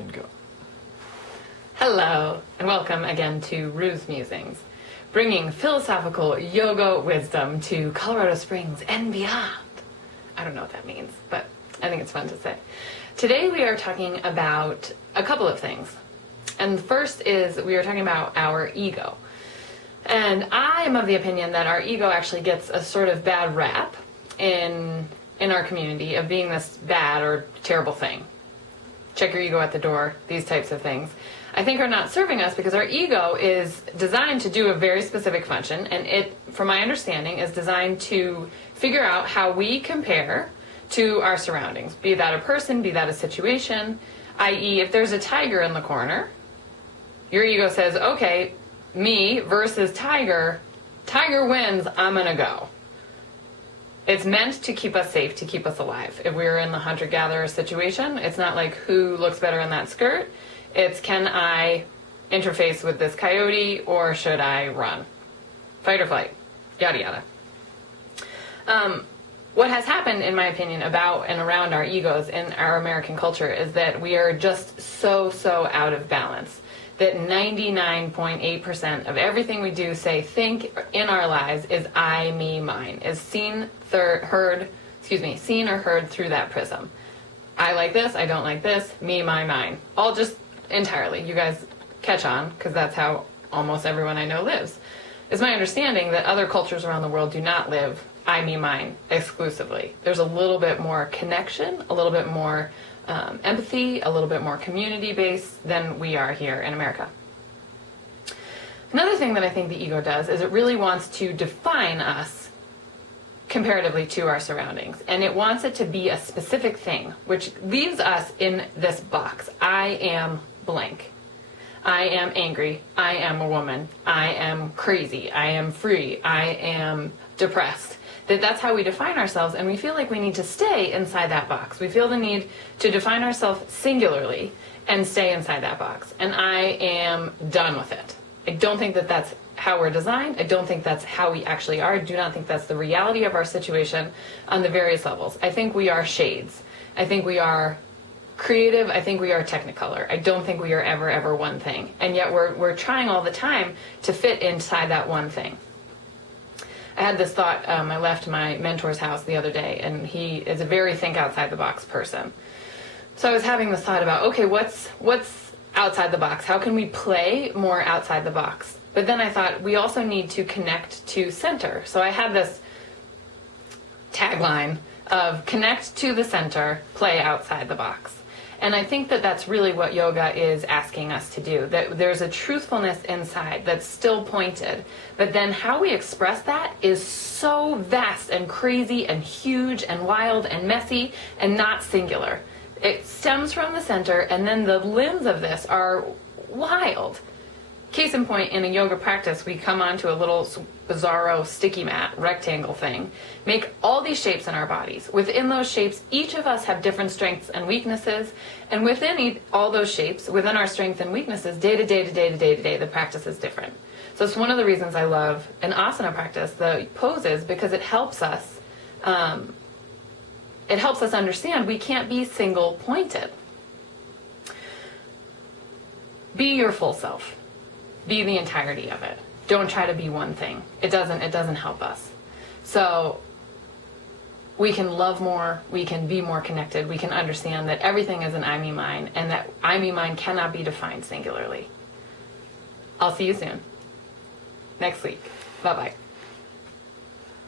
can go. Hello, and welcome again to Rue's Musings, bringing philosophical yoga wisdom to Colorado Springs and beyond. I don't know what that means, but I think it's fun to say. Today we are talking about a couple of things. And the first is we are talking about our ego. And I am of the opinion that our ego actually gets a sort of bad rap in our community of being this bad or terrible thing. Check your ego at the door, these types of things, I think are not serving us because our ego is designed to do a very specific function, and it, from my understanding, is designed to figure out how we compare to our surroundings, be that a person, be that a situation, i.e. if there's a tiger in the corner, your ego says, okay, me versus tiger, tiger wins, I'm gonna go. It's meant to keep us safe, to keep us alive. If we were in the hunter-gatherer situation, it's not like who looks better in that skirt. It's can I interface with this coyote or should I run? Fight or flight, yada yada. What has happened, in my opinion, about and around our egos in our American culture is that we are just so out of balance. That 99.8% of everything we do, say, think in our lives is I, me, mine, is seen or heard through that prism. I like this, I don't like this, me, my, mine. All just entirely. You guys catch on, because that's how almost everyone I know lives. It's my understanding that other cultures around the world do not live I, me, mine exclusively. There's a little bit more connection, a little bit more empathy, a little bit more community-based than we are here in America. Another thing that I think the ego does is it really wants to define us comparatively to our surroundings. And it wants it to be a specific thing, which leaves us in this box. I am blank. I am angry. I am a woman. I am crazy. I am free. I am depressed. That's how we define ourselves, and we feel like we need to stay inside that box. We feel the need to define ourselves singularly and stay inside that box. And I am done with it. I don't think that that's how we're designed. I don't think that's how we actually are. I do not think that's the reality of our situation on the various levels. I think we are shades. I think we are creative. I think we are technicolor. I don't think we are ever one thing. And yet we're trying all the time to fit inside that one thing. I had this thought, I left my mentor's house the other day, and he is a very think outside the box person. So I was having this thought about, okay, what's outside the box? How can we play more outside the box? But then I thought we also need to connect to center. So I had this tagline of connect to the center, play outside the box. And I think that that's really what yoga is asking us to do, that there's a truthfulness inside that's still pointed, but then how we express that is so vast and crazy and huge and wild and messy and not singular. It stems from the center, and then the limbs of this are wild. Case in point, in a yoga practice, we come onto a little bizarro sticky mat, rectangle thing, make all these shapes in our bodies. Within those shapes, each of us have different strengths and weaknesses, and within all those shapes, within our strengths and weaknesses, day to day, the practice is different. So it's one of the reasons I love an asana practice, the poses, because it helps us understand we can't be single pointed. Be your full self. Be the entirety of it. Don't try to be one thing. It doesn't help us. So we can love more, we can be more connected, we can understand that everything is an I, me, mine, and that I, me, mine cannot be defined singularly. I'll see you soon. Next week. Bye-bye.